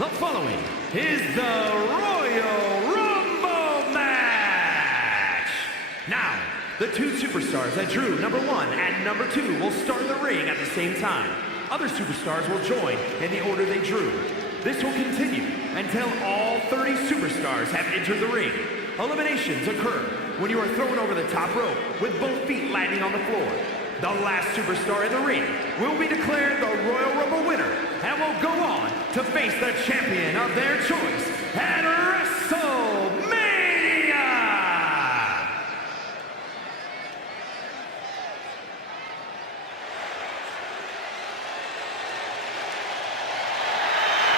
The following is the Royal Rumble match. Now, the two superstars that drew number 1 and number 2 will start the ring at the same time. Other superstars will join in the order they drew. This will continue until all 30 superstars have entered the ring. Eliminations occur when you are thrown over the top rope with both feet landing on the floor. The last superstar in the ring will be declared the Royal Rumble winner and will go on to face the champion of their choice at WrestleMania!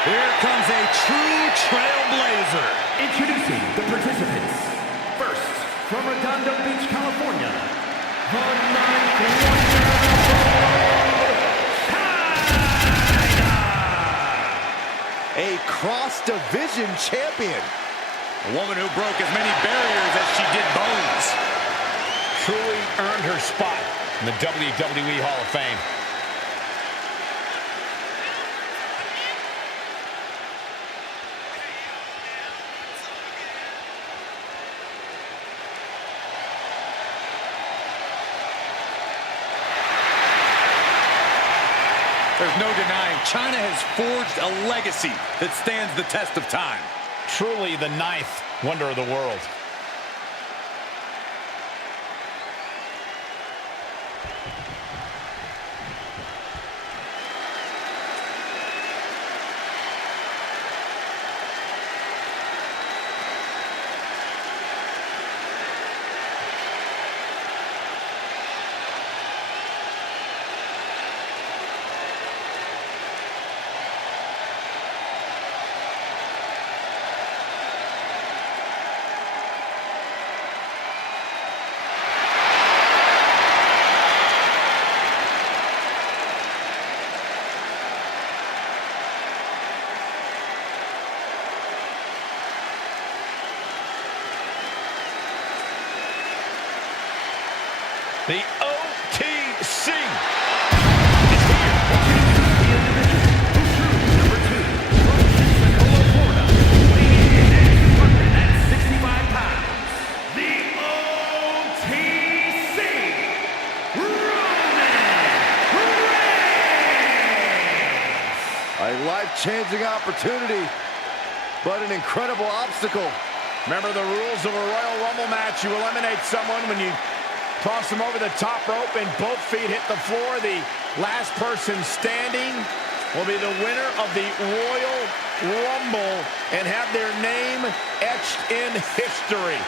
Here comes a true trailblazer. Introducing the participants. First, from Redondo Beach, California, the 9th wonder of the world, China! A cross-division champion. A woman who broke as many barriers as she did bones. Truly earned her spot in the WWE Hall of Fame. There's no denying China has forged a legacy that stands the test of time. Truly the 9th wonder of the world. The OTC is here. Number 2, from Pensacola, Florida, weighing in at 265 pounds, the OTC, Roman Reigns! A life-changing opportunity, but an incredible obstacle. Remember the rules of a Royal Rumble match. You eliminate someone when you toss them over the top rope and both feet hit the floor. The last person standing will be the winner of the Royal Rumble and have their name etched in history.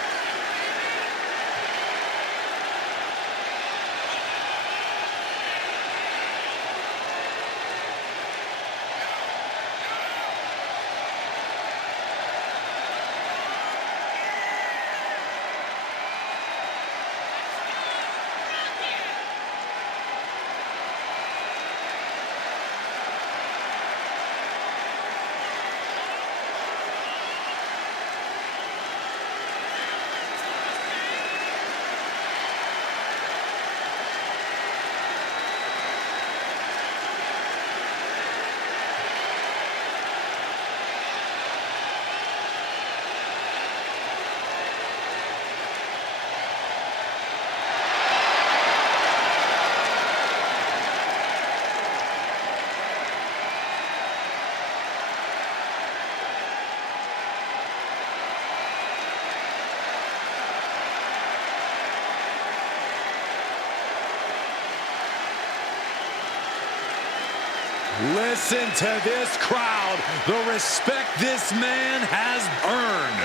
Listen to this crowd, the respect this man has earned.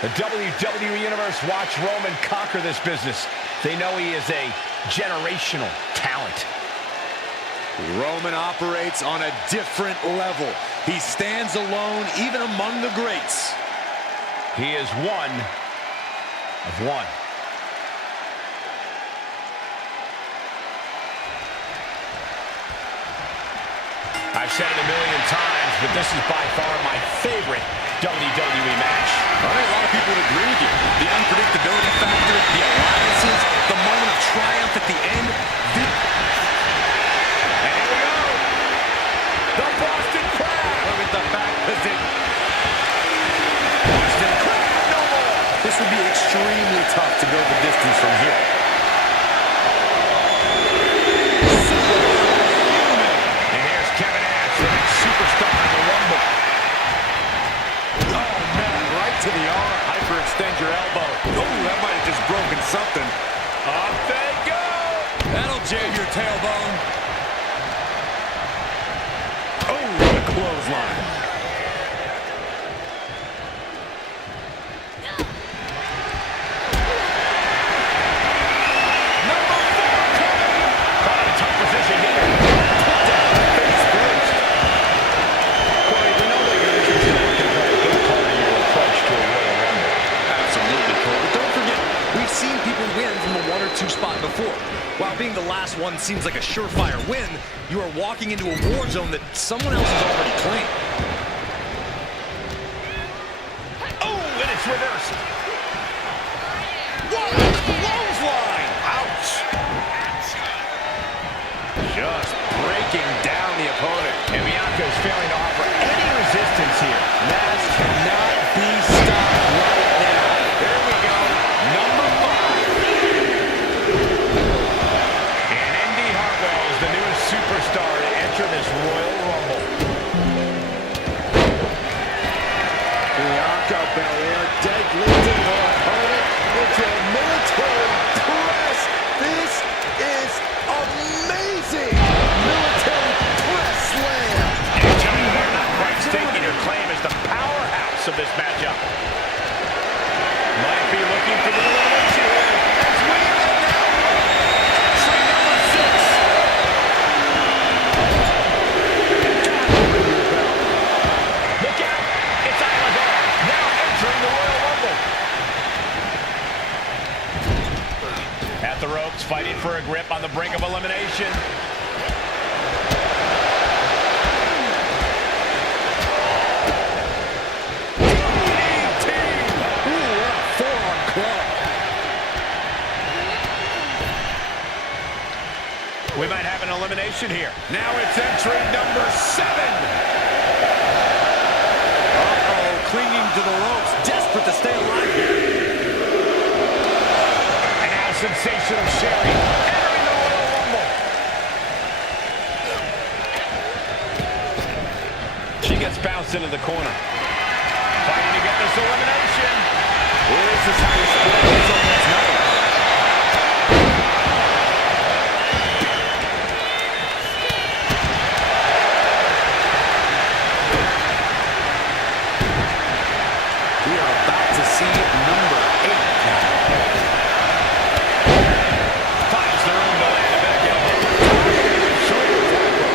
The WWE Universe watched Roman conquer this business. They know he is a generational talent. Roman operates on a different level. He stands alone even among the greats. He is one of one. I've said it a million times, but this is by far my favorite WWE match. I think a lot of people would agree with you. The unpredictability factor, the alliances, the moment of triumph at the end. And here we go. The Boston Crab That'll jam your tailbone. Oh, what a clothesline. Number 4 coming. Caught in a tough position here. Put down face first. Corey, we know that your entrance is going to play a big part in your approach to a Royal Rumble. Absolutely, Cole. But don't forget, we've seen people win from a 1 or 2 spot before. While being the last one seems like a surefire win, you are walking into a war zone that someone else has already claimed. Oh, and it's reversed. What a clothesline! Ouch! Just breaking down the opponent. And Bianca's failing to offer any resistance here. Match cannot be stopped right now. There we go. Number 5. And Indy Hartwell is the newest superstar to enter this Royal Rumble. Bianca Belair deadlifting her opponent into a military press. This is amazing! Military press slam! And Johnny, they're not quite staking her claim as the powerhouse of this matchup. Might be looking for the elimination here. As we announce entry number 6. Look out! It's Isla Dawn, now entering the Royal Rumble. At the ropes, fighting for a grip on the brink of elimination. We might have an elimination here. Now it's entry number 7. Uh-oh, clinging to the ropes, desperate to stay alive here. And now sensational Sherry entering the Royal Rumble. She gets bounced into the corner. Fighting to get this elimination. This is how you split this on this night. We are about to see number 8 now. Finds the room to land a back elbow. Shoulder tackle.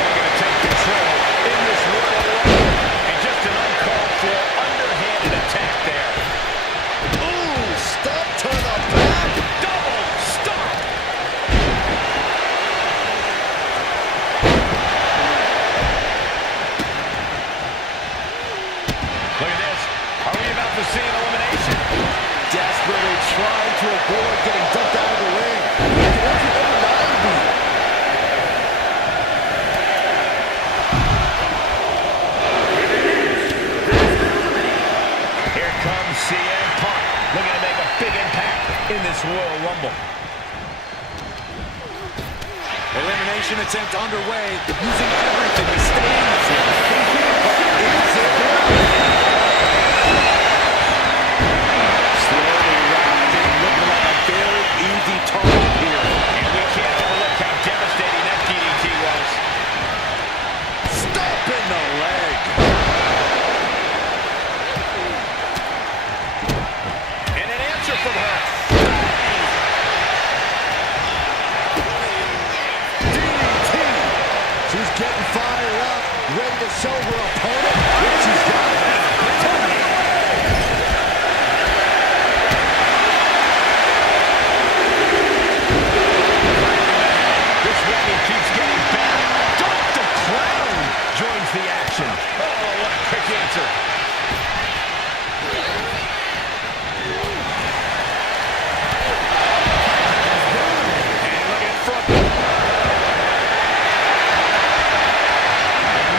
They're going to take control in this Royal Rumble. And just an uncalled for, underhanded attack there. Ooh, step to the back. Double stop. Look at this. Are we about to see an elimination? Desperately trying to avoid getting dumped out of the ring. What's the number 9 be? Here comes CM Punk, looking to make a big impact in this Royal Rumble. Elimination attempt underway, using everything to stay in this one. Is it? Slowly rising, looking like a very easy target here. And we can't overlook how devastating that DDT was. Stop in the leg. And an answer from her. DDT. She's getting fired up, ready to show her opponent what she's got. This woman keeps getting better. Dr. Clown joins the action. Oh, what a quick answer. And look at front.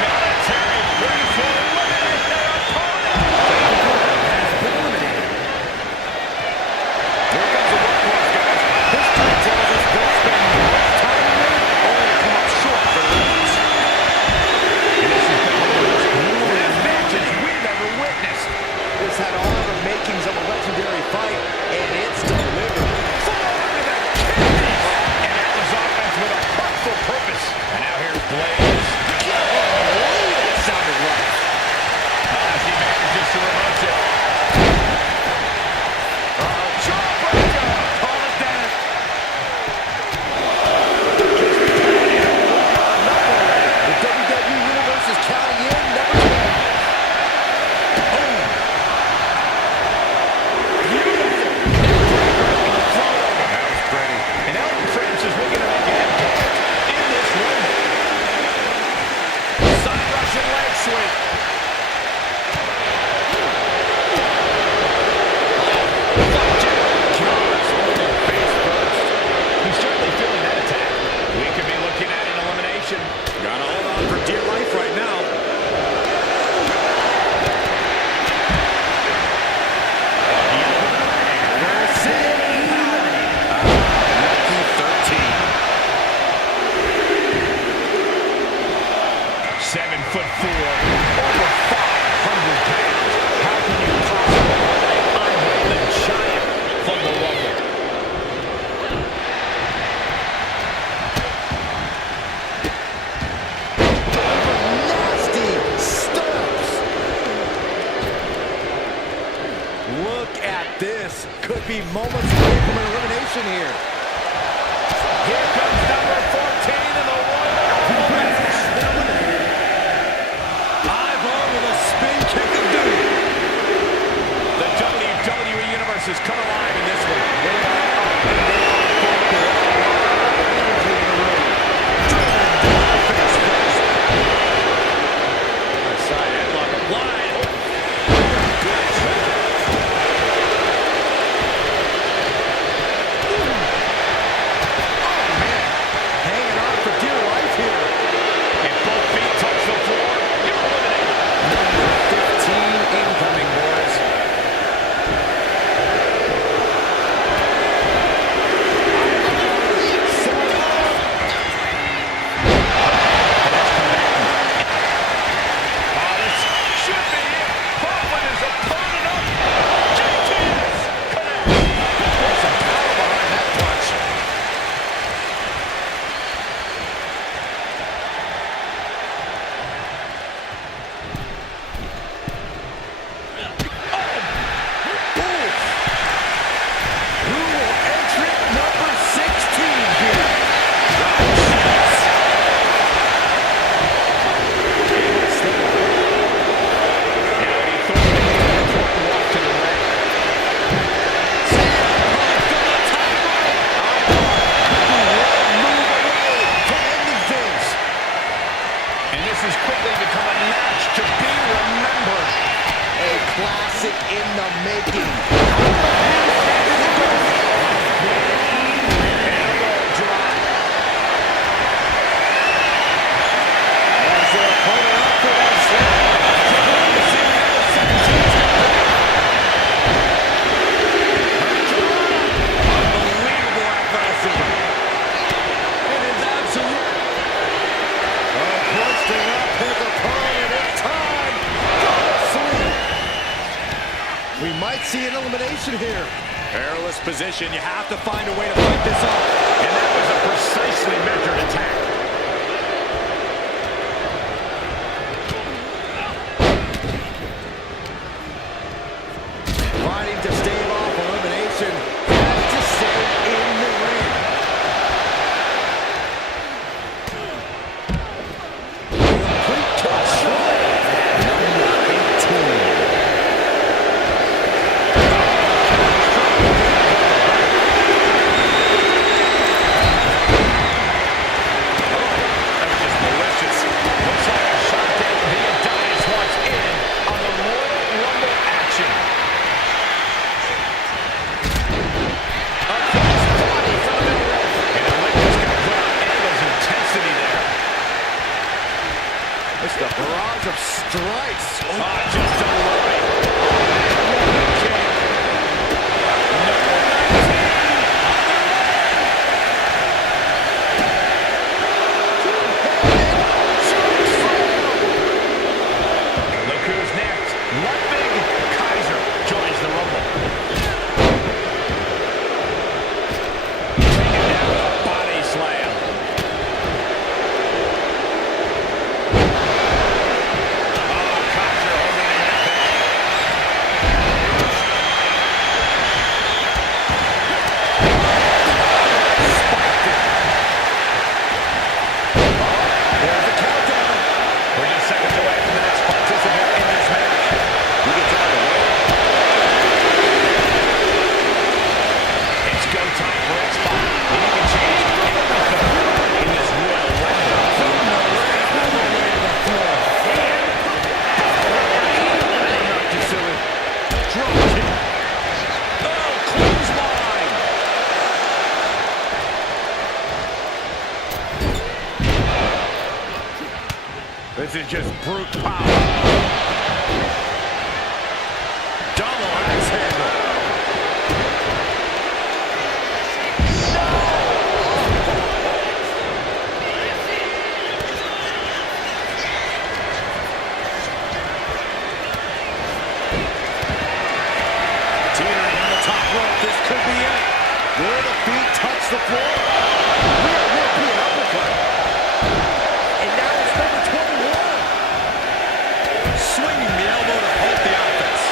Military press might be moments away from an elimination here. Here comes number 14 in the Royal Rumble match. Ivar with a spin kick of doom. The WWE Universe has come alive in this one. They are up and down, focused, energy in the room. Driven down, face first. Side headlock applied. Good shot. Oh, man. Hanging on for dear life here. If both feet touch the floor, you're eliminated. Number 15 incoming, boys. Should be it. Buffalo his opponent up. JTS connect. There's some power behind that punch. Who will entrant number 16 here? And this has quickly become a match to be remembered. A classic in the making. Elbow drop. As their opponent up for that slam. Unbelievable athleticism. It is absolute. Hoisting up his opponent. It's time. Go to sleep. We might see an elimination here. Perilous position. You have to find a way to fight this off. And that was a precisely measured attack. Fighting to stave off elimination. Has to stay in the ring. Complete control. Number 18. That was just malicious. Looks like a shot that the Adonis wants in on the Royal Rumble action. Across the body from the middle rope. And the Lick just got put on Angle's intensity there. It's the barrage of strikes. Oh, just unloading. Look who's next. Ludwig Kaiser joins the Rumble. Taken down with a body slam. Oh, Kaiser holding the head back. Spiked it. There's the countdown. We're just seconds away from the next participant in this match. He gets out of the way. It's go time for X-Pac. And he can change everything in this Royal Rumble. From the ring all the way to the floor. Knocked you silly. Drop kick. Oh, clothesline. This is just brute power. Double axe handle. Teetering on the top rope. This could be it. Where the feet touch the floor. Real European uppercut. And now it's number 21. Swinging the elbow to halt the offense.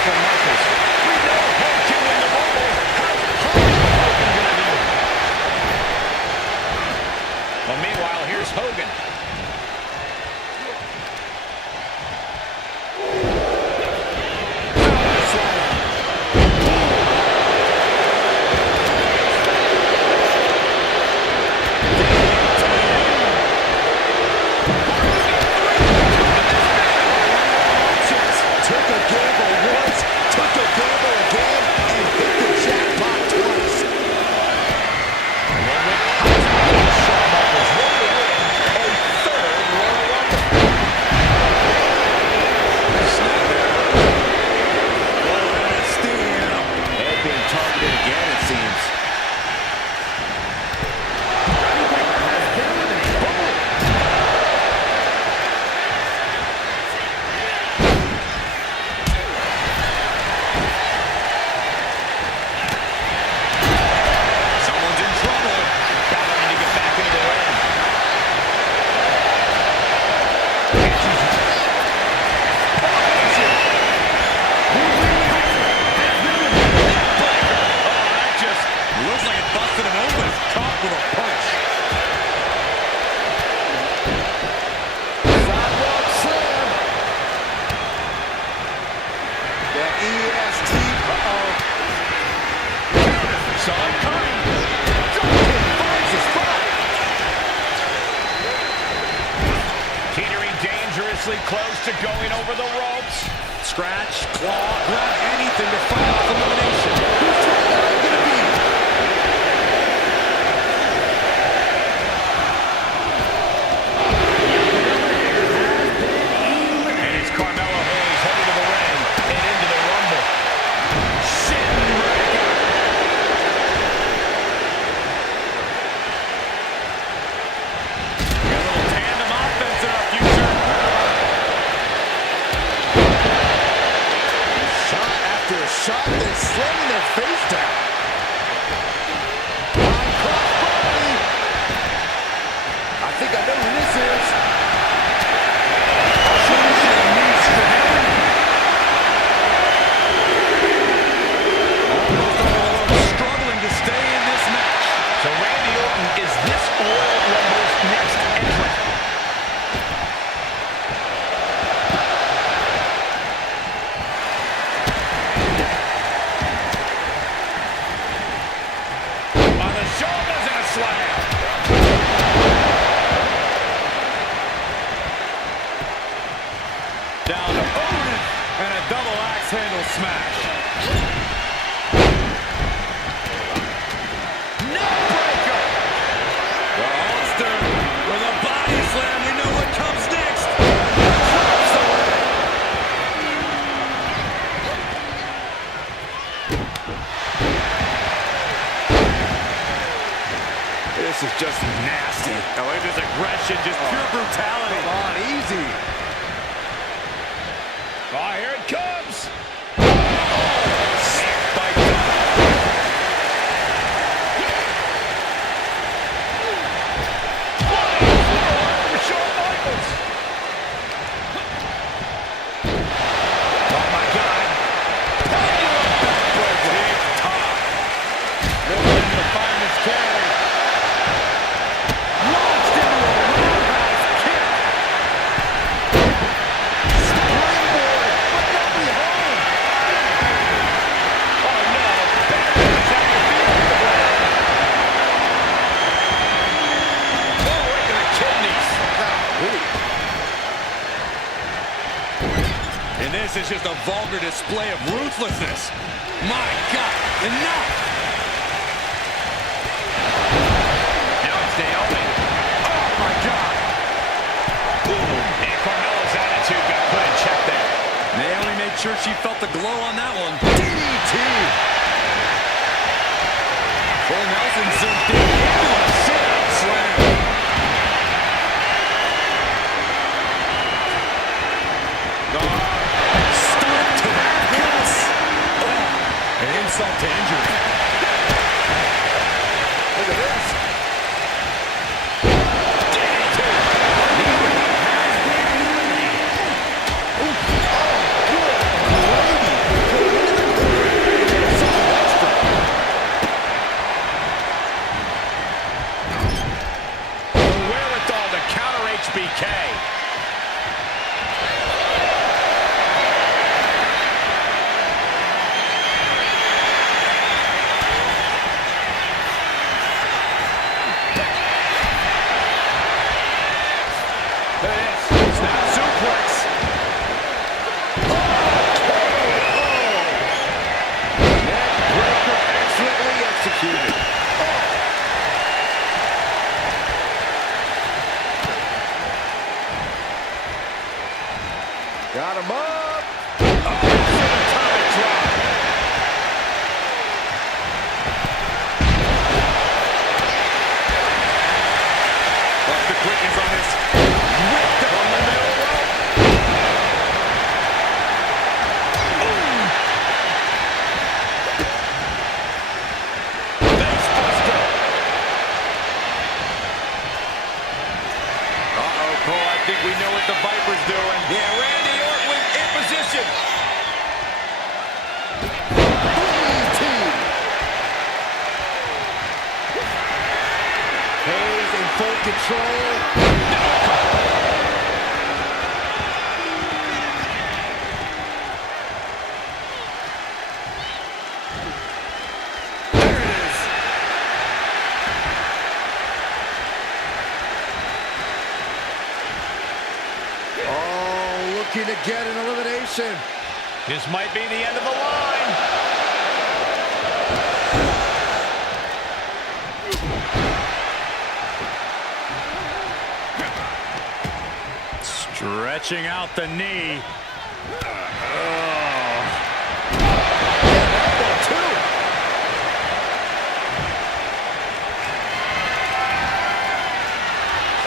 from Michaels. We know Hogan can win the Rumble. How's Hogan gonna do? Well, meanwhile, here's Hogan. Close to going over the ropes. Scratch, claw, grab anything to fight off elimination. Who's going to be? And it's Carmelo Hayes heading to the ring and into the Rumble. Got a little tandem offense in our future. Shot, they're slamming their face down. Crossbody. I think I know who this is. Almost struggling to stay in this match. So Randy Orton is this Royal Rumble's next entrant. Down to Orton and a double axe handle smash. Neckbreaker. The Hollister with a body slam. We know what comes next. Drops away. This is just nasty. I like this aggression, just pure brutality. Come on, easy. Oh, here it comes. And this is just a vulgar display of ruthlessness. My God, enough! Now it's Naomi. Oh, my God! And Carmelo's attitude got put in check there. Naomi made sure she felt the glow on that one. DDT! Cole Nelson zoomed in into a sit-out slam. Insult to injury. Look at this. Oh, good lady. We know what the Viper's doing. Yeah, Randy Orton in position. Hayes in full control. There it is. Oh, looking to get an elimination. This might be the end of the line. Stretching out the knee.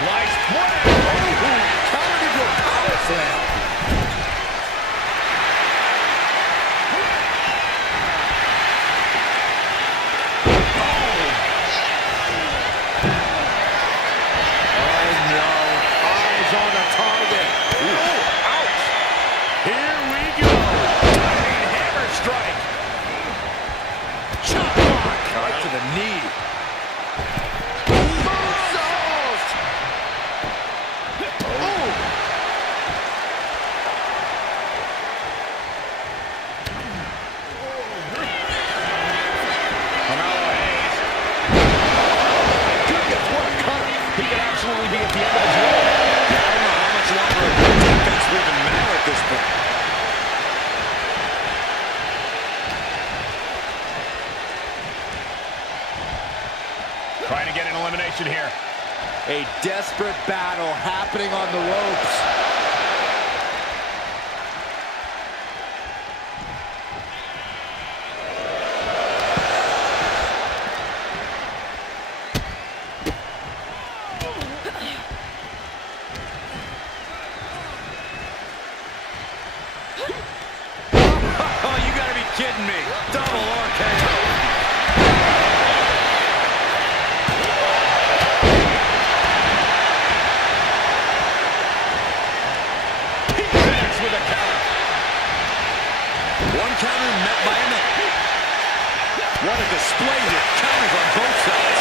Nice play. Countered into a power slam. Trying to get an elimination here. A desperate battle happening on the ropes. Oh, you gotta be kidding me. Double RKO. Counter met by another. What a display here. Counters on both sides.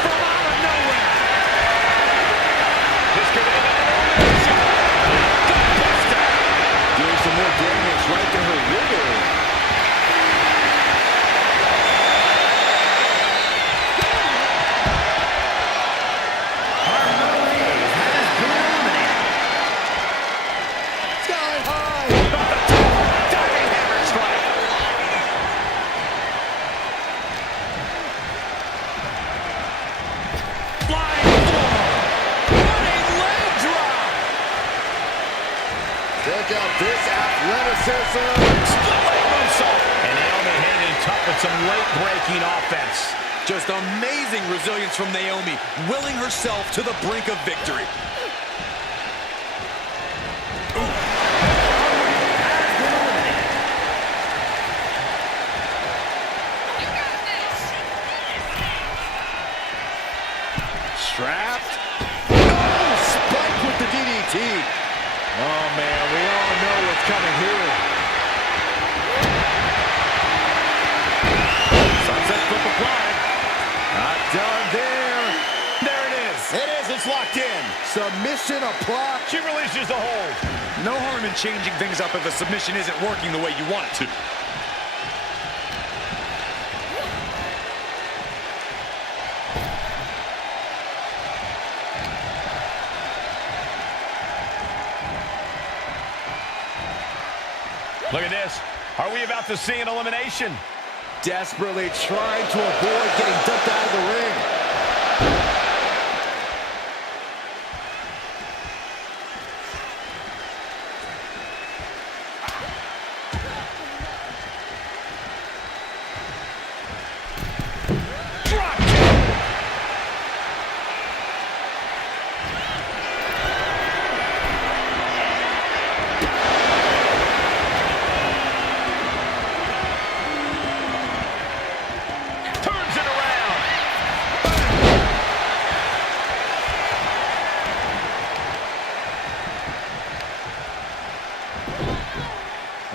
From out of nowhere. This could end up Doing some more damage right to her rib area. Check out this athleticism. And Naomi hanging tough with some late-breaking offense. Just amazing resilience from Naomi, willing herself to the brink of victory. Strapped. Oh, spike with the DDT. Oh, man, we all know what's coming here. Sunset flip applied. Not done there. There it is. It's locked in. Submission applied. She releases the hold. No harm in changing things up if a submission isn't working the way you want it to. Look at this. Are we about to see an elimination? Desperately trying to avoid getting dumped out of the ring.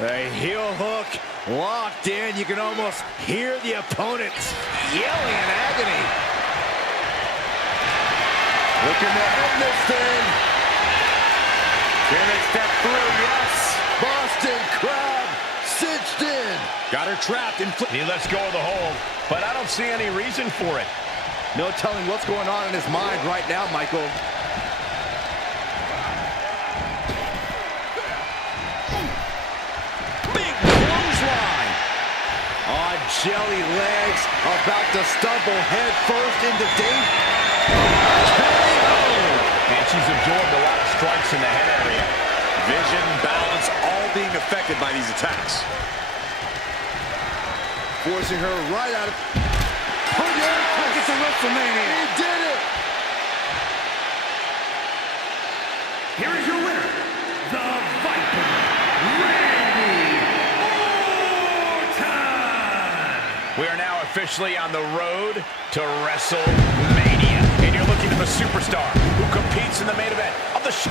A heel hook locked in. You can almost hear the opponents yelling in agony. Looking to end this thing. Can they step through? Yes. Boston Crab cinched in. Got her trapped. He lets go of the hold, but I don't see any reason for it. No telling what's going on in his mind right now, Michael. Jelly legs, about to stumble head first into danger. And she's absorbed a lot of strikes in the head area. Vision, balance, all being affected by these attacks. Forcing her right out of... Oh, yeah! Take it to WrestleMania! He did it! Here is your winner, the Viper, Randy Orton! We are now officially on the road to WrestleMania. And you're looking at the superstar who competes in the main event of the show.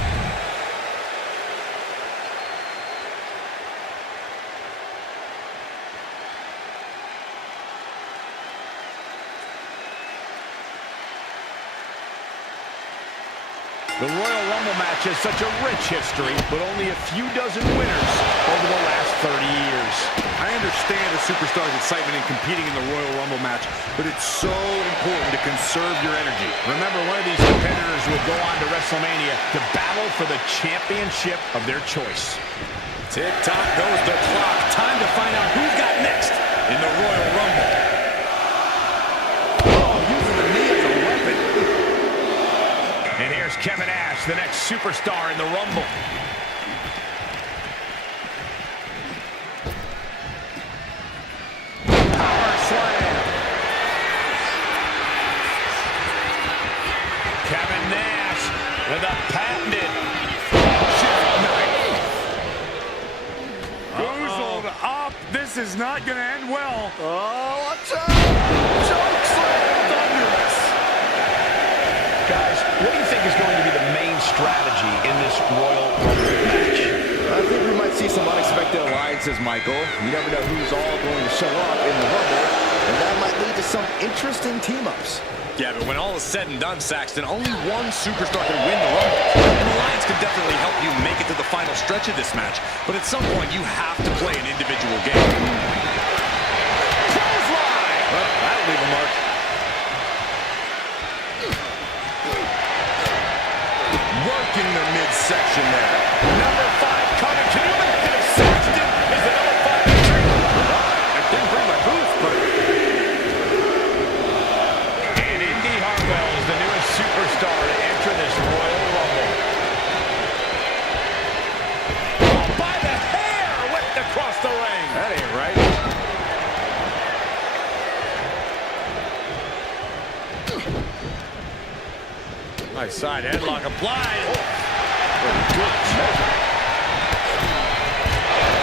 The Royal Rumble match has such a rich history, but only a few dozen winners over the last 30 years. I understand the superstar's excitement in competing in the Royal Rumble match, but it's so important to conserve your energy. Remember, one of these competitors will go on to WrestleMania to battle for the championship of their choice. Tick-tock goes the clock. Time to find out who's got next in the Royal Rumble. Oh, using the knee as a weapon. And here's Kevin Nash, the next superstar in the Rumble. Power slam. Kevin Nash with a patented Goozled up. This is not going to end well. Oh, watch out. Choke slam. Thunderous. Guys, what do you think is going to be the main strategy in this Royal Rumble match? I think we might see some unexpected alliances, Michael. You never know who's all going to show up in the Rumble, and that might lead to some interesting team-ups. Yeah, but when all is said and done, Saxton, only one superstar can win the Rumble. An alliance could definitely help you make it to the final stretch of this match, but at some point you have to play an individual game. Clothesline! Well, that'll leave a mark. Working the midsection there. Number 5 coming. Can you imagine if Saxton is the number 5 entry? I didn't bring my boots, but... And Indy Hartwell is the newest superstar to enter this Royal Rumble. By the hair, whipped across the ring. That ain't right. Nice side headlock applied. Good measure.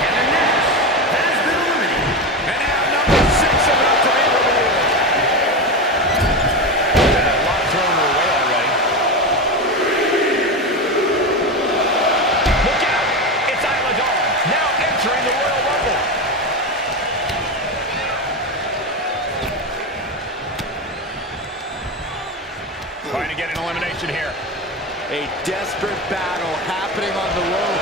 And the Nash has been eliminated. And now number 6 about to be revealed. A lot thrown her way already. Look out! It's Isla Dawn, now entering the Royal Rumble. Trying to get an elimination here. A desperate battle happening on the road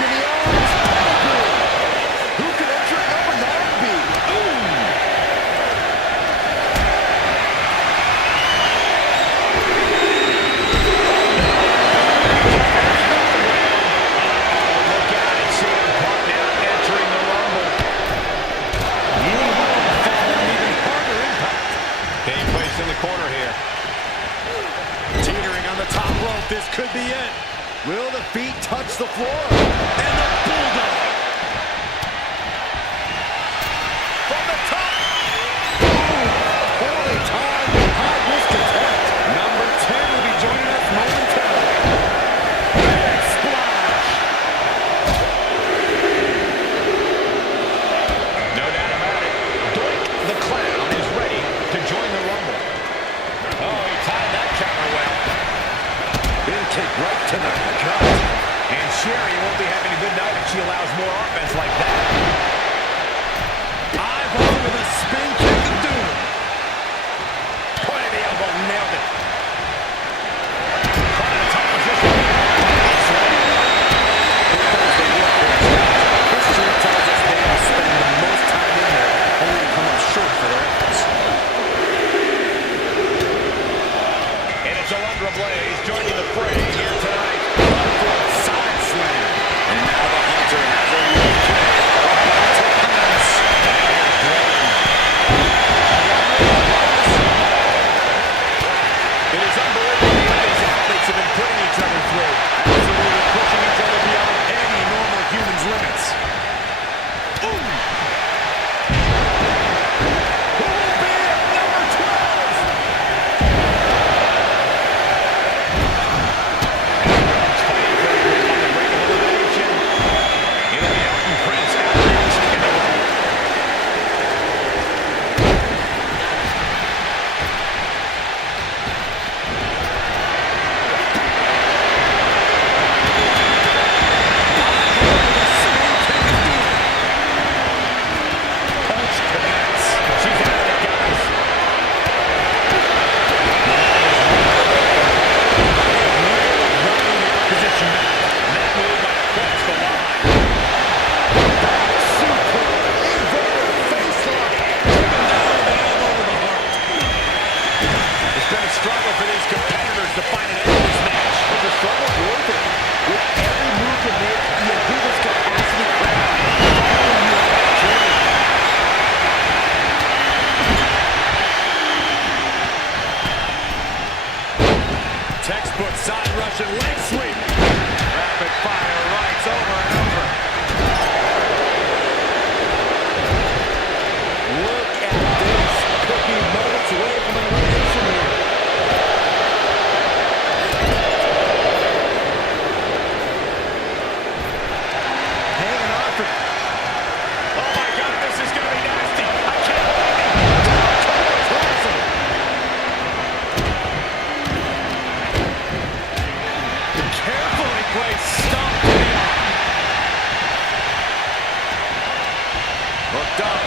in the arms. Pedigree. Who could entrant number 9 be? Look out and see him Punk now entering the Rumble. You will fall an even harder impact. Being placed in the corner here. Teetering on the top rope. This could be it. Will the feet touch the floor? And the bulldog. From the top. Holy time and high risk attempt. Number 10 will be joining us momentarily. Big splash. No doubt about it. Doink the Clown is ready to join the Rumble. Oh, he tied that counter well. Big kick right to the gut. And Sherry won't be having a good night if she allows more offense like that. Eyeball with a spin kick of doom. Point of the elbow, nailed it. Caught in a top position. History tells us they will spend the most time in there, only to come up short for their efforts. And it's Alundra Blaze joining the fray here tonight. Side slam. And now the Hunter has a look kick. It is unbelievable what these athletes have been putting each other through. Absolutely pushing each other beyond any normal human's limits. Ooh. Who will be at number 12? Everyone's fighting for a grip on the brink of elimination. It'll be Elton Prince out next in the Rumble. Punch connects. She's out of it, guys. Running in position now. And that move might cross the line. Super inverted face lock. Driven down with an elbow to the heart. It's been a struggle for these competitors to find an end to this match. But the struggle's worth it. With every move you make, you do this capacity crowd. Following you on that journey. Textbook side Russian leg sweep. Rapid fire rights over and over. Look at this. Could be moments away from an elimination here. Hanging on for... Oh my God, this is going to be nasty. I can't believe it. Carefully placed stomp to the arm. Hooked up.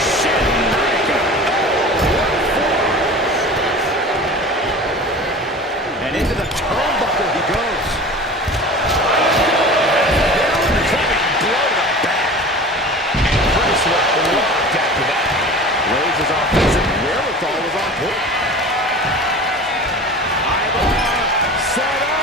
Shin breaker. And into the turnbuckle he goes. Clubbing blow to the back. And Bruce locked after that. Blaze's offensive wherewithal was on point. Eyeball set up.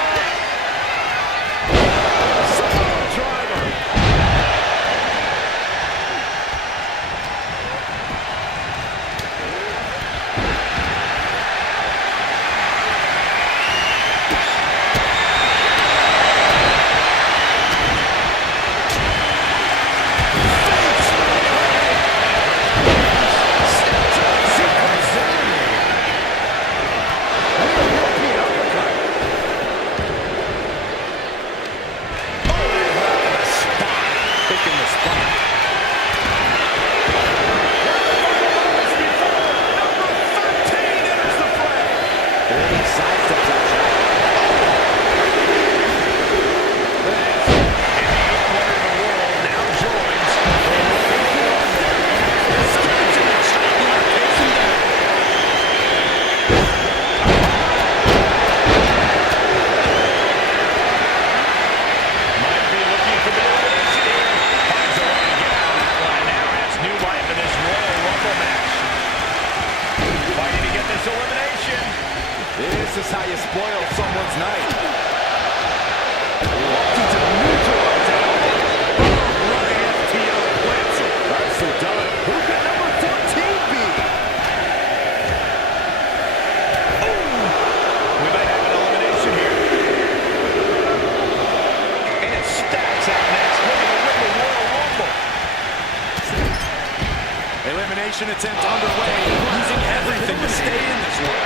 elimination attempt underway, using everything to stay in this one.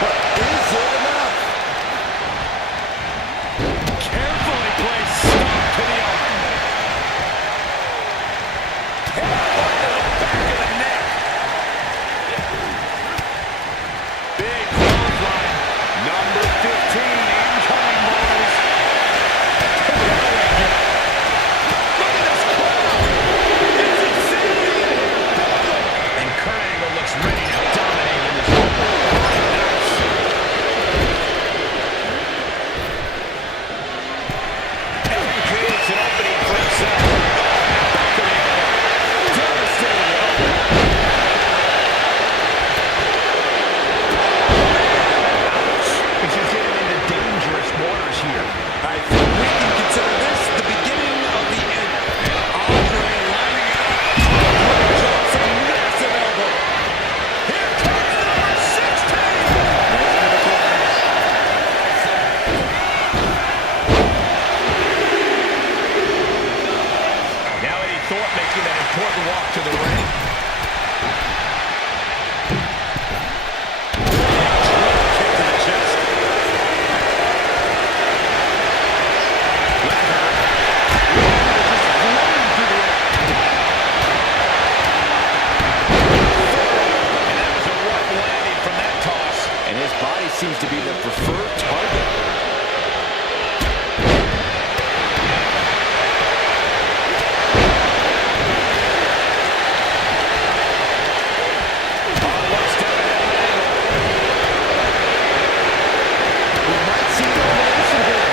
But is it enough? Carefully placed stop to the arm. Headbutt to the back of the neck. Big clothesline. Number 15 incoming, boys. Look at this crowd. It's insanity in here. And Kurt Angle looks ready to dominate in this one. And he creates an opening for himself. Back of the elbow. Devastating elbow. This is getting into dangerous waters here. I think we can consider this the beginning of the end. Andre lining it up. Andre drops a massive elbow. Here comes number 16. Now Eddie Thorpe making that important walk to the ring. Kick to the chest. And that was a rough landing from that toss. And his body seems to be the preferred target. We might see an elimination here.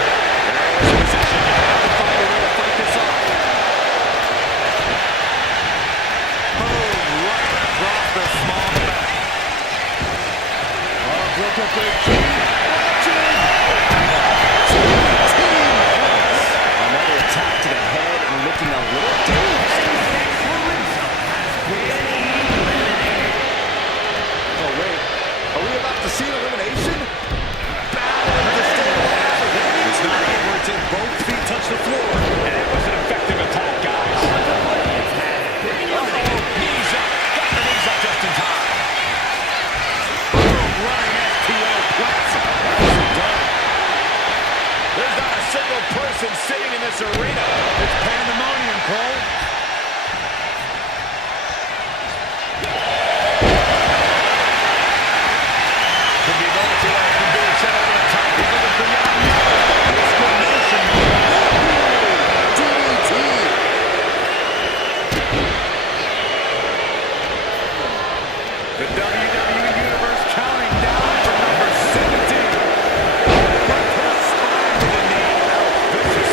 Position. You have to find a way to fight this off. Boom, right across the small of the back. Look at the key. Another attack to the head and looking a little dazed. Oh, wait. Are we about to see an elimination? It's not over until both feet touch the floor. And that was an effective attack, guys. Knees up. Got the knees up just in time. Boom, running FTO plants him. Nicely done. There's not a single person sitting in this arena. It's pandemonium, Cole. Could be moments away from being sent over the top. He's looking for Young. Exclamation. DDT. The WWE Universe counting down for number 17. Right to the spine with a knee. That was vicious.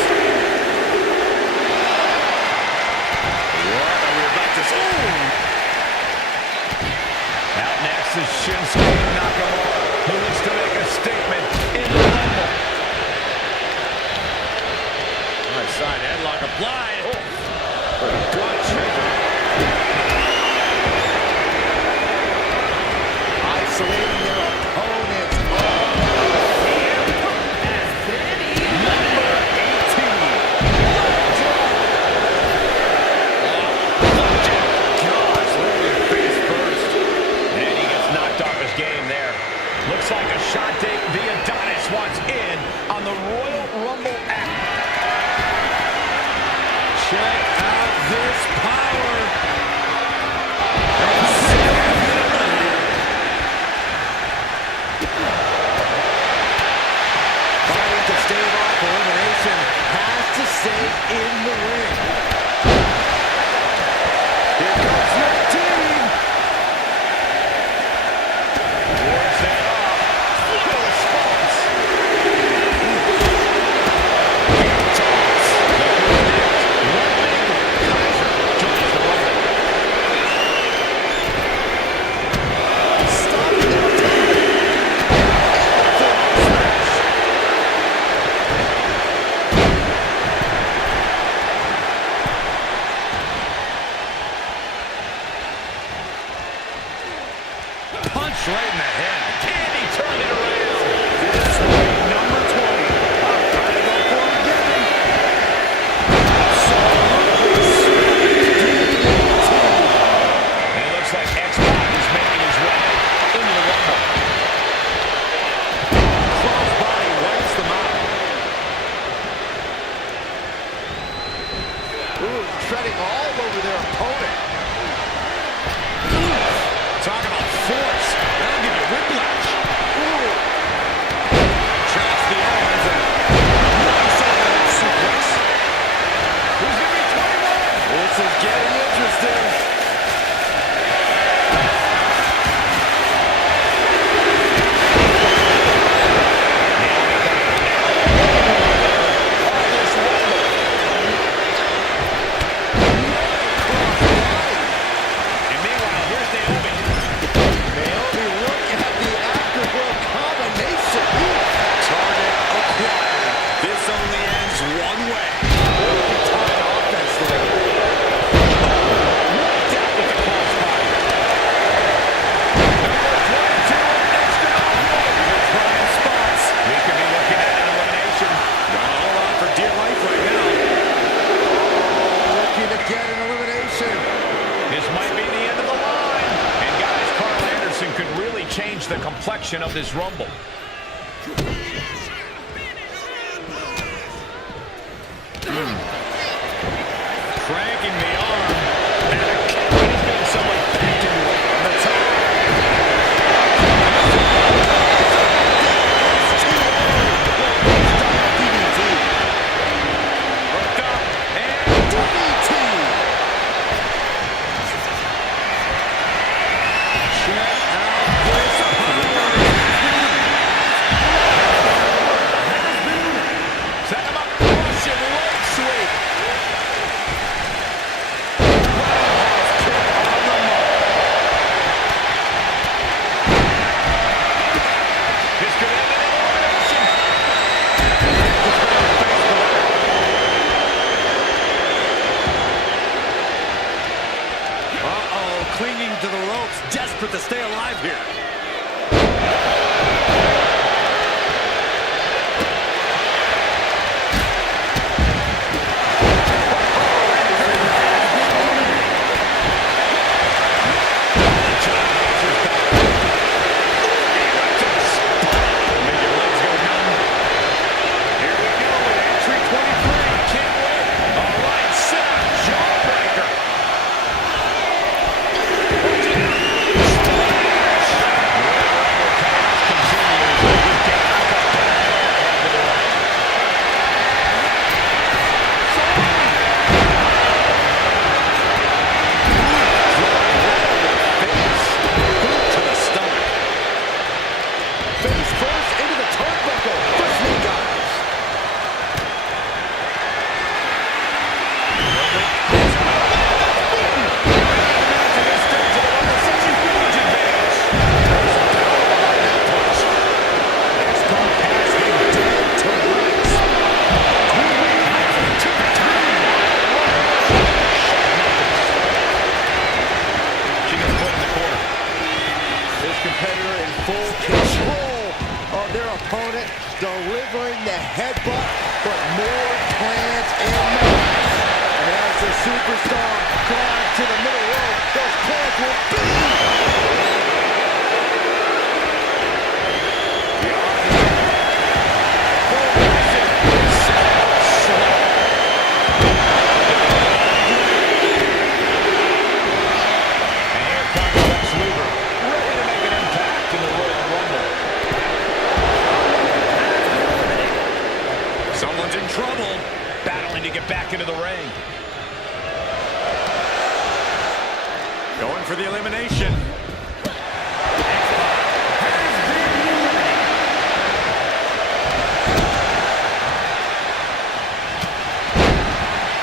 What are we about to see? Out next is Shinsuke Nakamura, who looks to make a statement in the Rumble. Nice side headlock applied. Good trigger. Isolating their opponent. Number 18. Gosh, landing face first. And he gets knocked off his game there. Looks like Ashante the Adonis wants in on the Royal Rumble act. Check out this power. And Fighting to stave off elimination. Has to stay in the ring. here comes your team. Wars that off. No response. Toss. Roman Kaiser joins the Rumble. Stopping the attack. Smash. treading all over their opponent. Talk about force. That'll give you whiplash. Chops the arms and nice overhead suplex. Who's going to be 21? This is getting interesting. Change the complexion of this Rumble. Cranking the arm. And a kick. He's getting someone back into it. On the top. Hooked up. And DDT. Check out this power. Set him up. Russian leg sweep. Clinging to the ropes, desperate to stay alive here. Delivering the headbutt, but more plans in mind. And as the superstar climbs to the middle rope, those plans will be. And here comes Lex Luger, ready to make an impact in the Royal Rumble. Someone's in trouble. Battling to get back into the ring. Going for the elimination.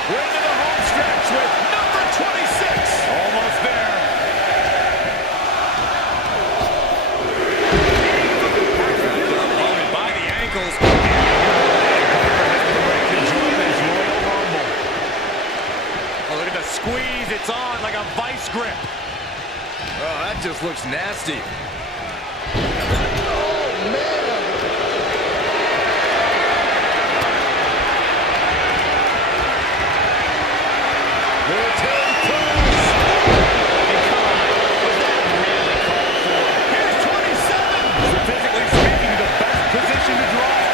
We're into the home stretch with number 26. Almost there. Opponent by the ankles. Oh, look at the squeeze. It's on like a vice grip. Oh, that just looks nasty. Oh, man. Military press. Hey, come on. Was that really called for? Here's 27. Statistically speaking, the best position to drive.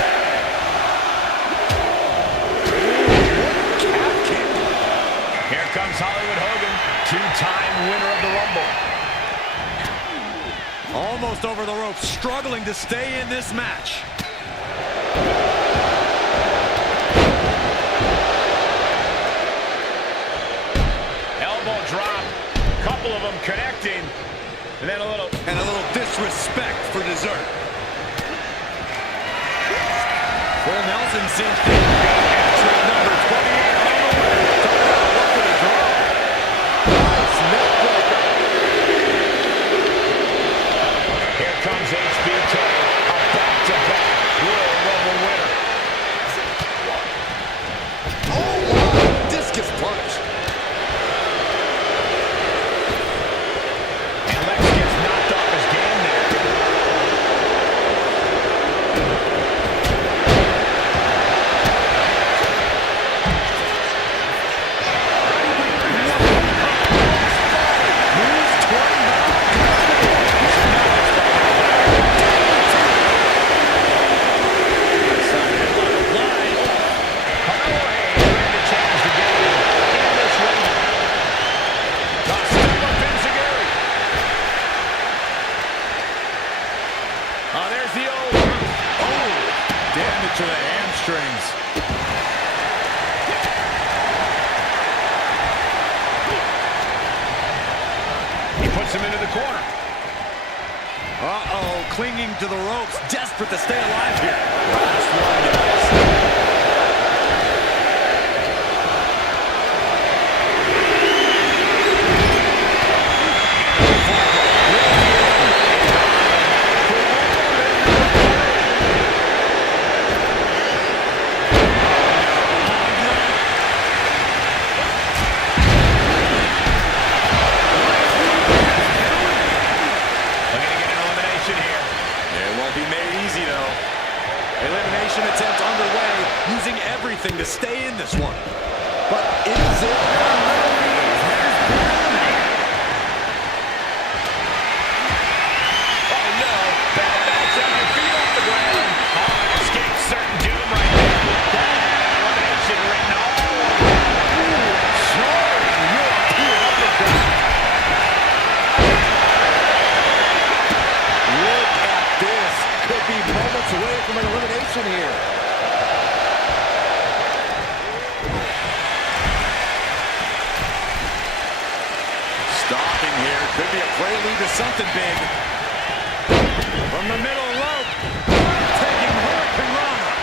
Calf kick. Here winner of the Rumble. Almost over the ropes, struggling to stay in this match. Elbow drop. Couple of them connecting. And then a little disrespect for dessert. Well, Nelson seems to have trick number 28 on the way. Look for the draw. Nice neck breaker. Here comes HBK, a back-to-back Royal Rumble winner. Oh, wow. Discus punch. And Lex gets knocked off his game there. To the hamstrings. He puts him into the corner. Uh-oh, clinging to the ropes, desperate to stay alive here. Last one, guys. Elimination attempt underway, using everything to stay in this one. But is it? Oh no, bad match on your feet off the ground. Oh, escape certain doom right there. Elimination written all over. Soaring European uppercut. Look at this. Could be moments away from an elimination here. Stalking here. Could be a prelude to something big. From the middle rope. Taking Hurricane Rana.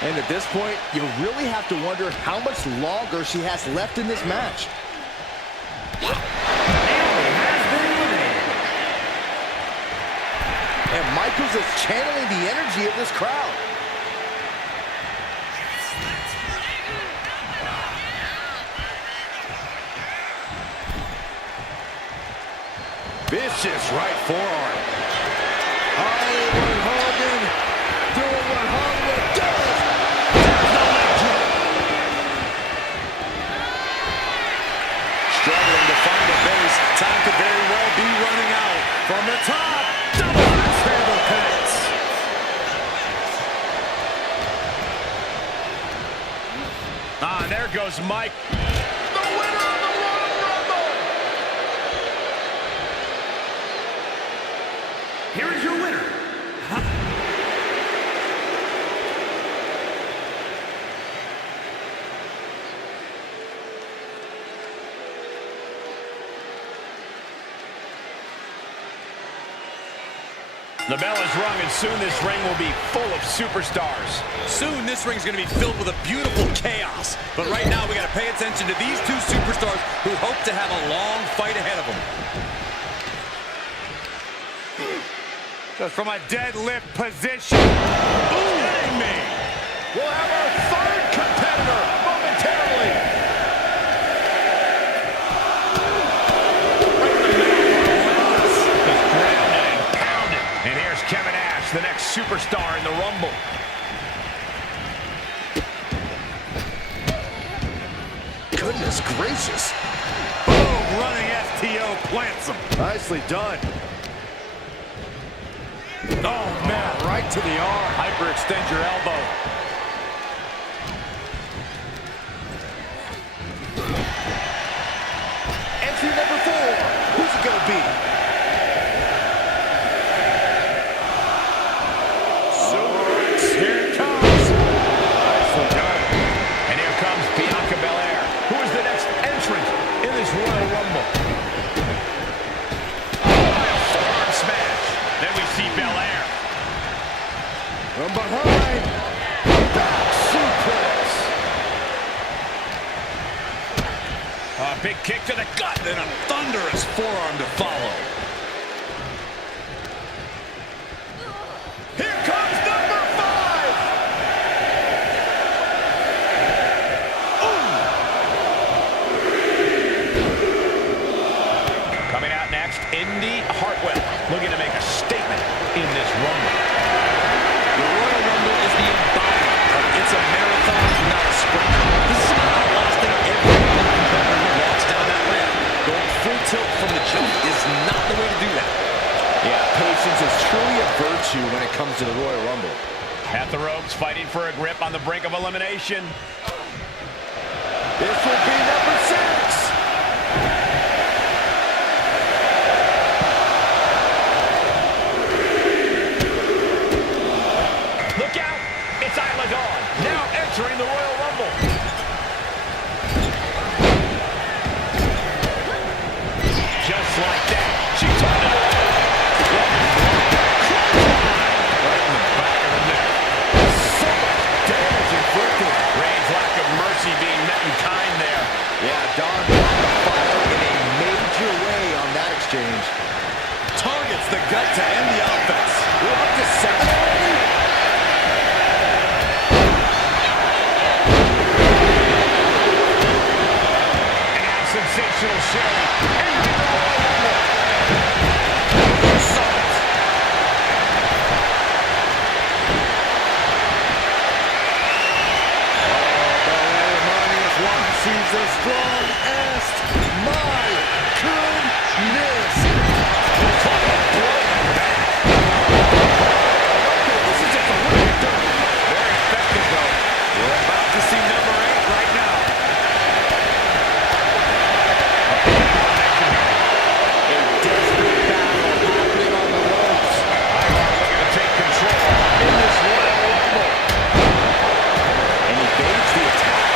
And at this point, you really have to wonder how much longer she has left in this match. And Michaels is channeling the energy of this crowd. Vicious right forearm. Hollywood Hogan doing what Hollywood does. Struggling to find a base. Time could very well be running out. From the top, double axe handle connects. Ah, there goes Mike. The winner of the Royal Rumble. Here is your winner. The bell is rung, and soon this ring will be full of superstars. Soon this ring's going to be filled with a beautiful chaos. But right now we got to pay attention to these two superstars who hope to have a long fight ahead of them. Just from a deadlift position. Kidding me. We'll have our third competitor momentarily. Goodness gracious. Boom, running STO plants him. Nicely done. Oh, man. Right to the arm. Hyperextend your elbow. Entry number 4. Who's it going to be? Here it comes. Nicely done. And here comes Bianca Belair, who is the next entrant in this Royal Rumble. Oh, a forearm smash. Then we see Belair. From behind. Back suplex. A big kick to the gut, and a thunderous forearm to follow. Here comes number 5. Coming out next, Indy Hartwell, looking to make a statement in this Rumble. The Royal Rumble is the embodiment of it's a marathon, not a sprint. This is about outlasting every competitor who walks down that ramp. Going full tilt from the jump is not the way to do that. Yeah, patience is truly a virtue when it comes to the Royal Rumble. At the ropes, fighting for a grip on the brink of elimination. This will be number 6. Look out! It's Isla Dawn, now entering the Royal Rumble. Just like that, she turned it over. Right in the back of the neck. So much damage inflicted. Reigns' lack of mercy being met in kind there. Yeah, Dawn brought the fire in a major way on that exchange. Targets the gut to end the offense. We're up to 7 already? And now sensational Sherry entering the Royal Rumble. Salt. Belair reminding us why she's the strongest. My goodness. This is just a little dirty. Very effective, though. We're about to see number 8 right now. A desperate battle happening on the ropes. Looking to take control in this Royal Rumble. And he evades the attack.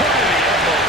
Hook to the elbow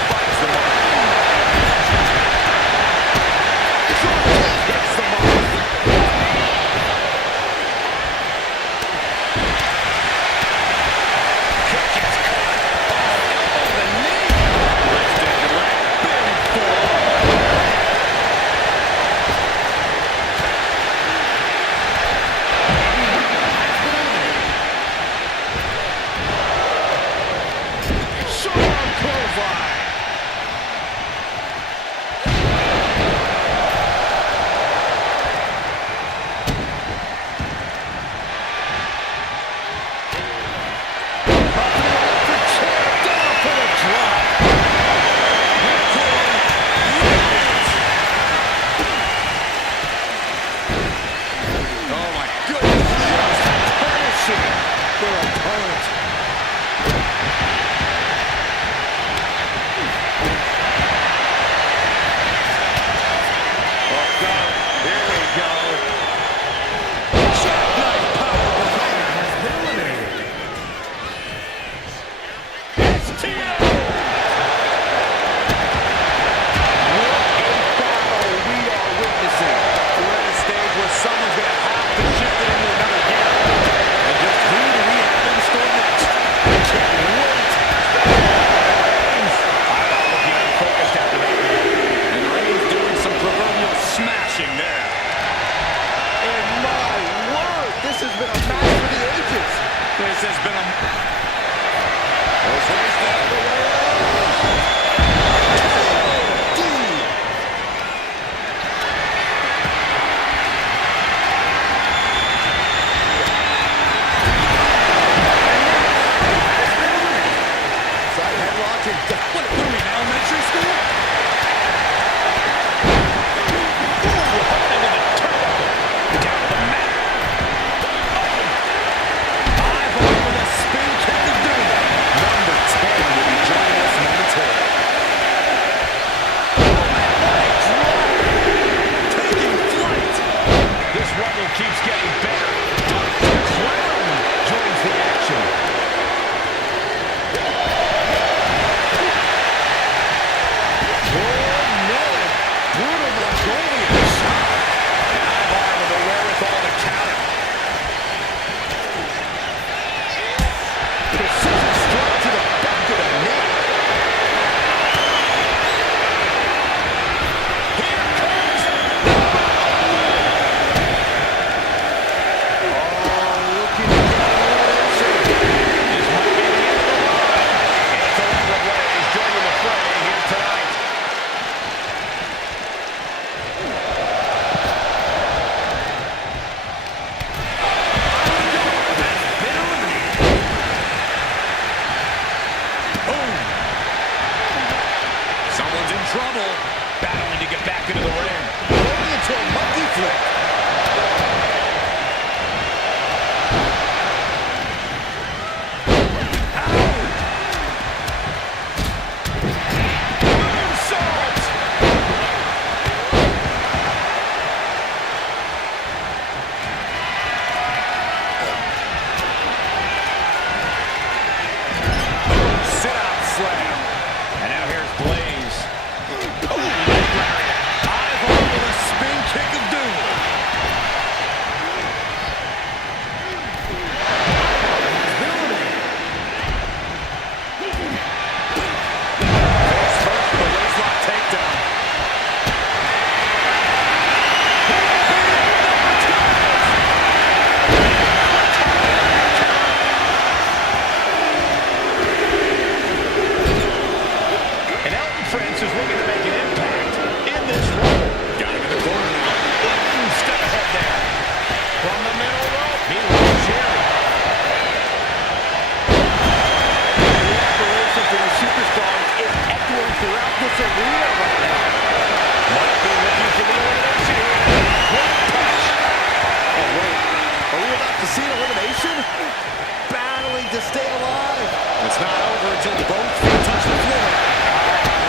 to stay alive. It's not over until both feet touch the floor.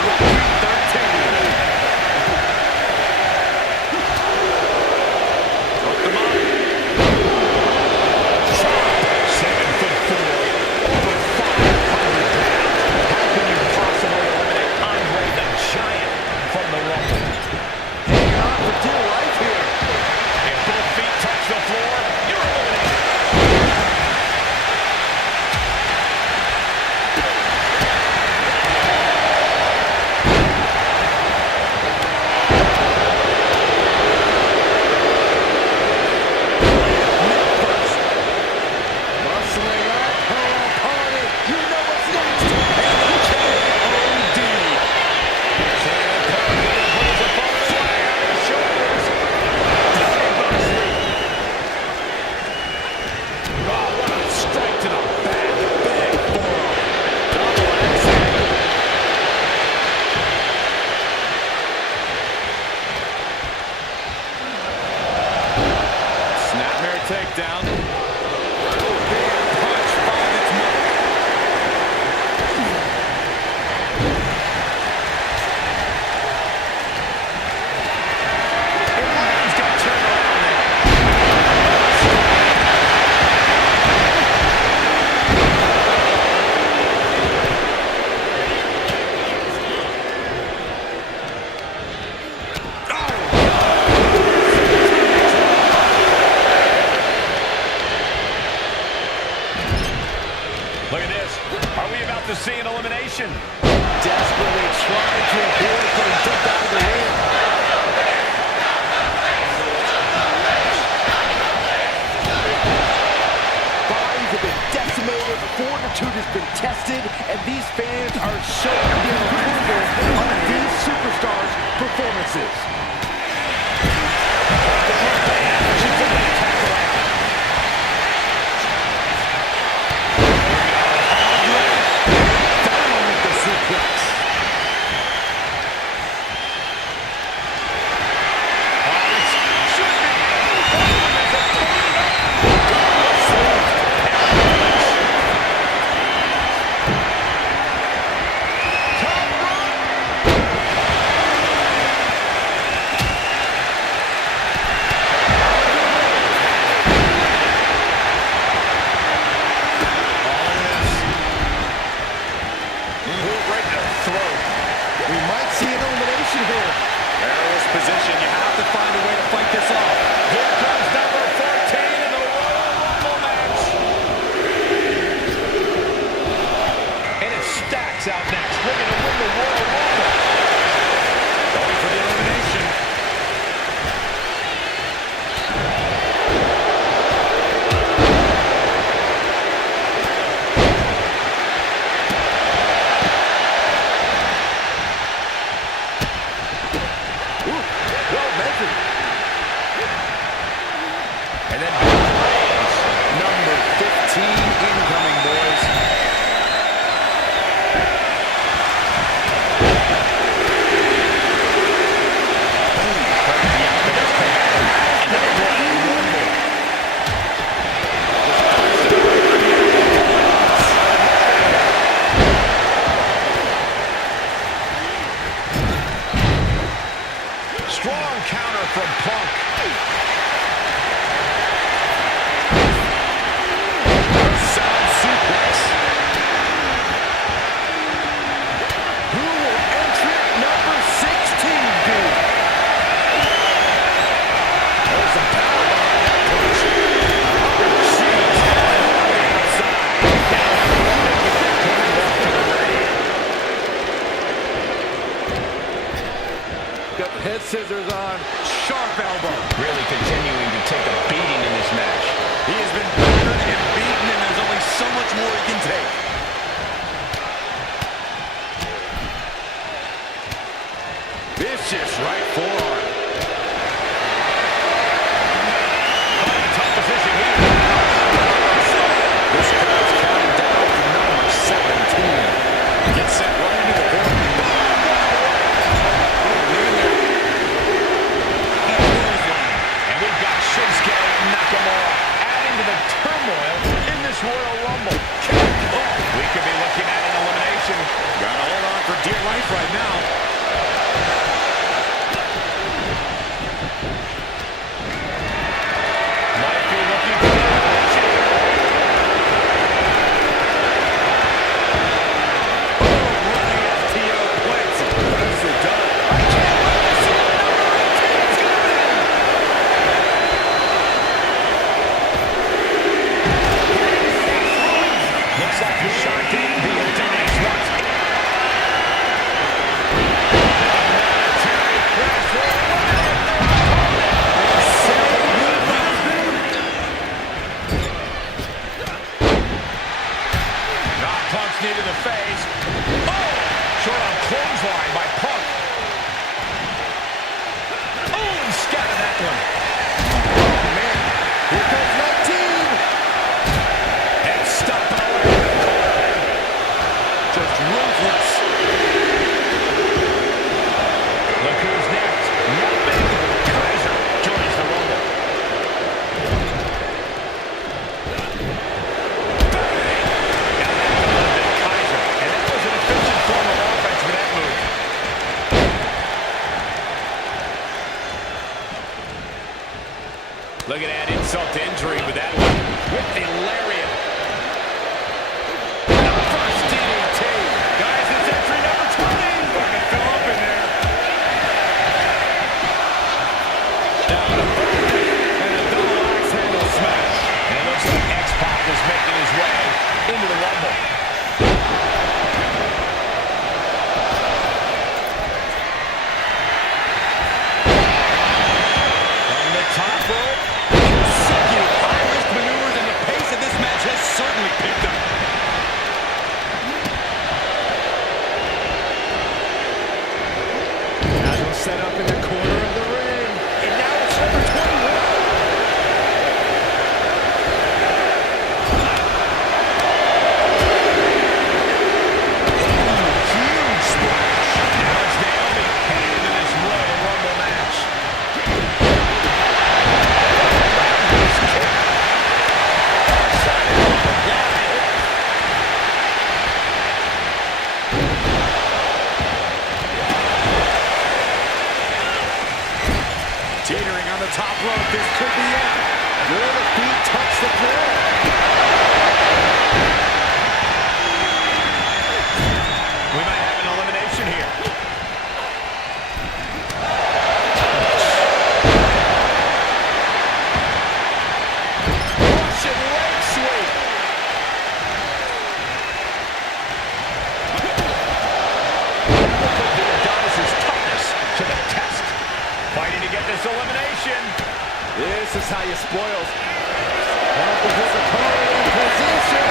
Repeat 13. Hook them up. 7'4", over 500 pounds. How can you possibly eliminate Andre the Giant from the Rumble? Hanging on for dear life here. If both feet touch the floor, you're eliminated. Bustling up her opponent. You know what's next. And the K.O.D. Straight to the back. Big forearm. Double axe handle. Snapmare takedown. Big punch finds its mark. He's got to turn around there. Look at this. Are we about to see an elimination? Desperately trying to avoid getting dumped out of the ring. Bodies have been decimated, fortitude has been tested, and these fans are showing their approval of these superstars' performances. Down with the suplex. We might see an elimination here. Perilous position. You have to find a way to fight this off. Here comes number 14 in the Royal Rumble match. And it Stacks out next, looking to win the Royal Rumble. Going for the elimination. Well measured. And then back to Reigns. Number 15 incoming, boys. Strong counter from Punk. Sound suplex. Who will entrant number 16 be? There's some power behind that punch. Jeez. Got the head scissors on. Sharp elbow. Really continuing to take a beating in this match. He has been battered and beaten, and there's only so much more he can take. Vicious right forearm. Tough position here. This crowd's counting down to number 17. Gets set right into the corner. And we've got knee to the face. Oh! Short on clothesline by Punk. Oh, he scattered that one. Oh, man. Here comes 19. And stomping away in the corner. Just ruthless. Look who's next. Nothing. Kaiser joins the Rumble. Look at that insult to injury with that one. With the lariat. First DDT. Guys, it's entry number 20. Fucking fell up in there. Down the back. And a double axe handle smash. And it looks like X-Pac is making his way into the Rumble. From the top rope. High-risk maneuvers, and the pace of this match has certainly picked up. Now he'll set up in the corner of the ring. And now it's number 21. Huge splash. Now it's Naomi heading into this Royal Rumble match. Teetering on the top rope. This could be it. Will the feet touch the floor? We might have an elimination here. Russian leg sweep. Put the Adonis' toughness to the test. Fighting to get this elimination. This is how you spoil. Up with his opponent in position.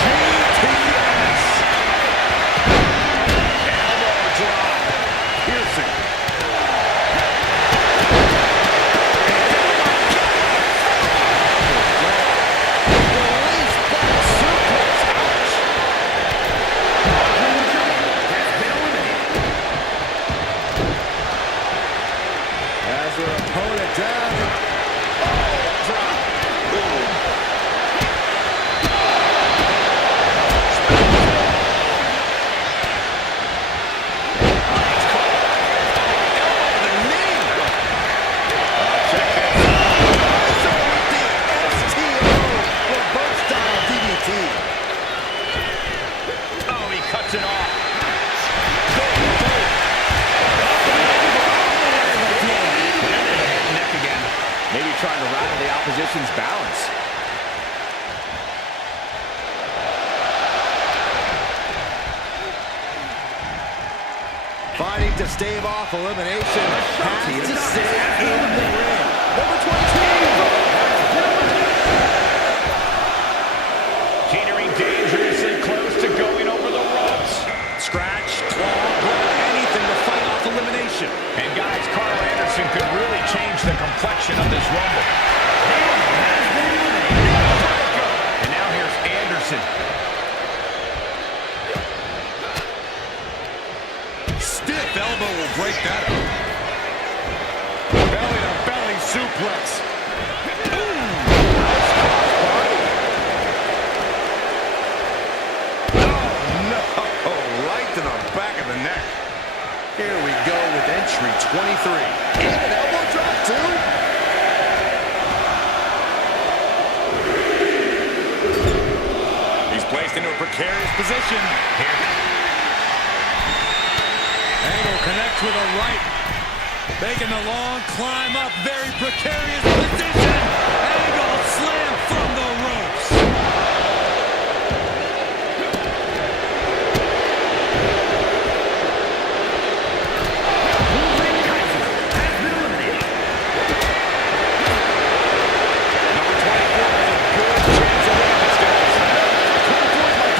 GTS. Elbow drop. Piercing. Release back suplex. Ouch. Has her opponent down. Oh, drop. Boom. Check this. Also with the STO reverse style DDT. Oh, he cuts it off. Neck again. Maybe trying to rattle the opposition's balance. Fighting to stave off elimination. Has to stay in the ring. Number 22. Teetering dangerously close to going over the ropes. Scratch, claw, grab, anything to fight off elimination. And guys, Carl Anderson could really change the complexion of this Rumble. And now here's Anderson. Stiff elbow will break that up. Belly to belly suplex. Right to the back of the neck. Here we go with entry 23. And an elbow drop, too. He's placed into a precarious position. Here. Angle connects with a right. Making the long climb up. Very precarious position. Angle slam from the ropes. Number 24 has a good chance of winning this, guys. 24 is my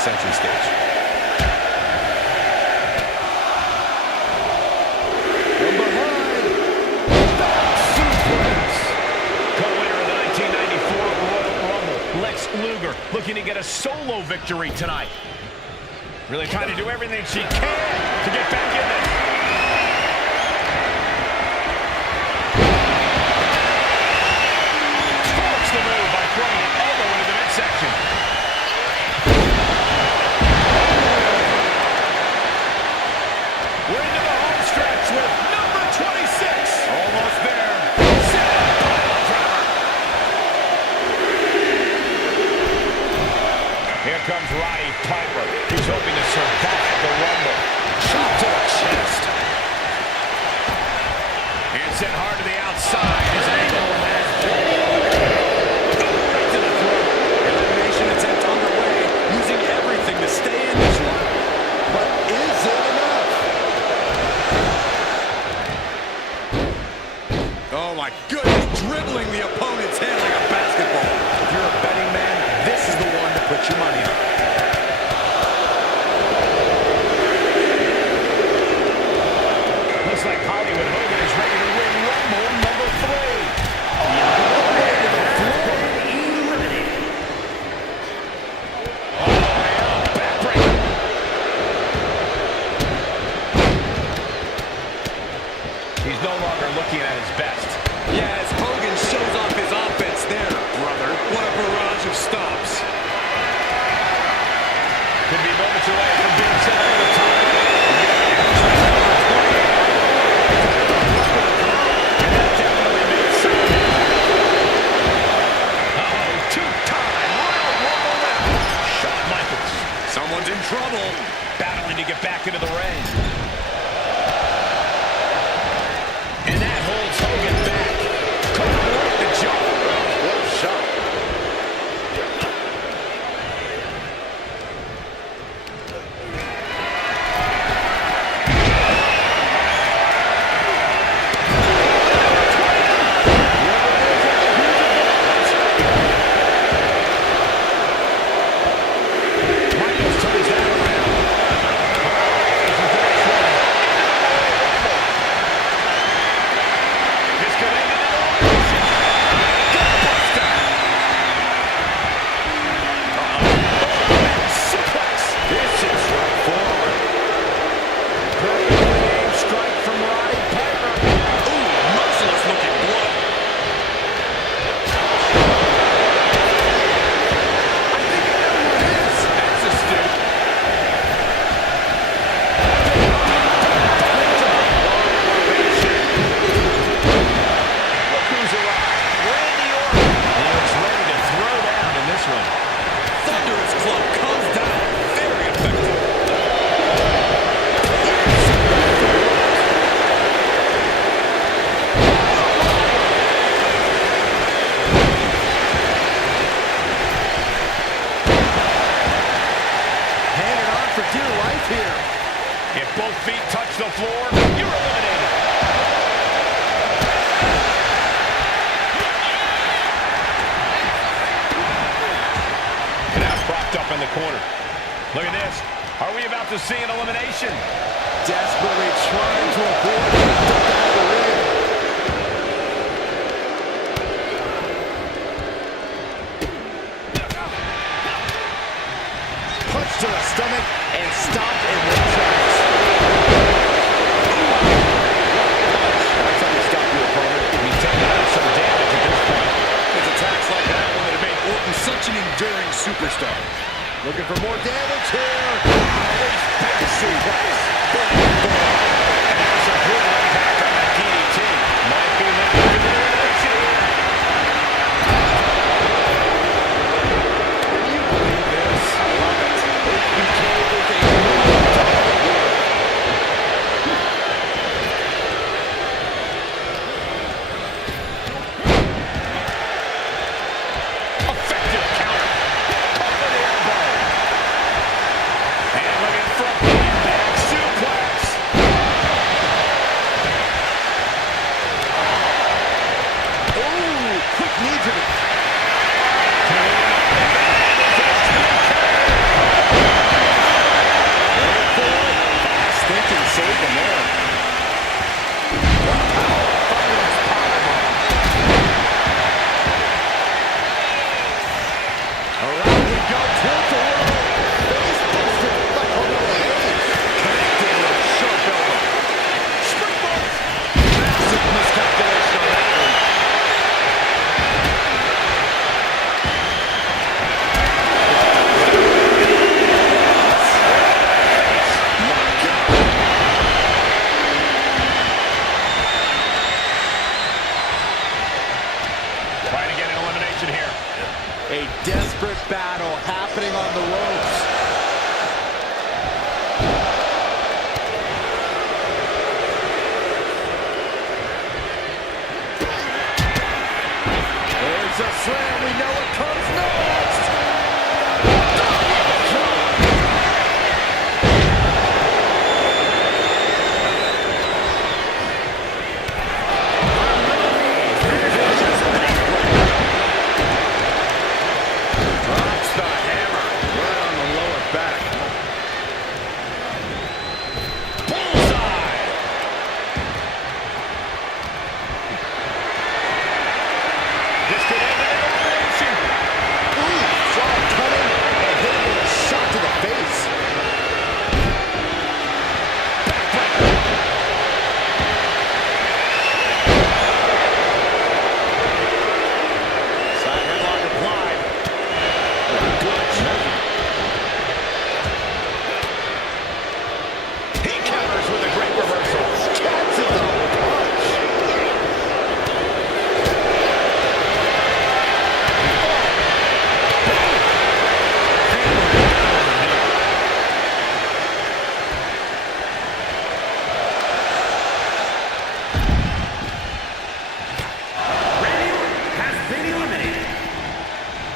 this entry stage. From behind. Back suplex. Co-winner of the 1994 Royal Rumble, Lex Luger, looking to get a solo victory tonight. Really trying to do everything she can to get back in there. Forks the move by throwing an elbow into the midsection. We're into the home stretch with number 26. Almost there. Here comes Roddy Piper. He's hoping to survive the Rumble. Shot to the chest. And sent hard to the outside. His ankle has been right to the throat. Elimination attempt underway, using everything to stay in this one. But is it enough? Oh my goodness, dribbling the opponent's head like a basketball. If you're a betting man, this is the one to put your money on. Looks like Hollywood Hogan is ready to win Rumble number 3. Eliminated. Backbreaker. He's no longer looking at his best. Yeah, as Hogan shows off his offense there, brother. What a barrage of stops. Could be moments away from being sent over the top. And that definitely makes sense. Oh, two-time Royal Rumble winner, Shawn Michaels. Someone's in trouble. Battling to get back into the ring. And that holds Hogan back. Caught him right in the jaw. What a shot. Michaels turns that around. This could end in elimination. Gutbuster. Suplex. Vicious right forward. Perfectly aimed strike from Roddy Piper. Ooh, merciless looking blood. I think I know who it is. That's astute. Look who's arrived. Randy Orton. He looks ready to throw down in this one. Thunderous club comes down. Very effective. Hanging on for dear life here. If both feet touch the floor, you're eliminated. Now propped up in the corner. Look at this. Are we about to see an elimination? Desperately trying to avoid getting dumped out of the ring. Punch to the stomach and stopped in the tracks. That's how you stop your opponent. He's taking out some damage at this point. It's attacks like that one that have made Orton such an enduring superstar. Looking for more damage here. Back suplex. And there's a good impact on that DDT. Might be looking for the elimination here. Can you believe this? I love it. It became a movie title here. Effective counter. Up with the elbow. And look at front knee back suplex. A desperate battle happening on the ropes. There's a slam. We know what comes next.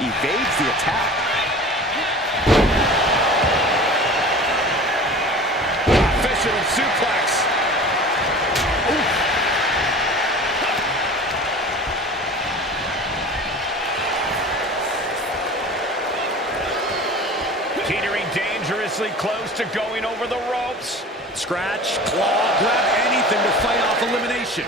Evades the attack. Fisherman suplex. Ooh. Teetering dangerously close to going over the ropes. Scratch, claw, grab anything to fight off elimination.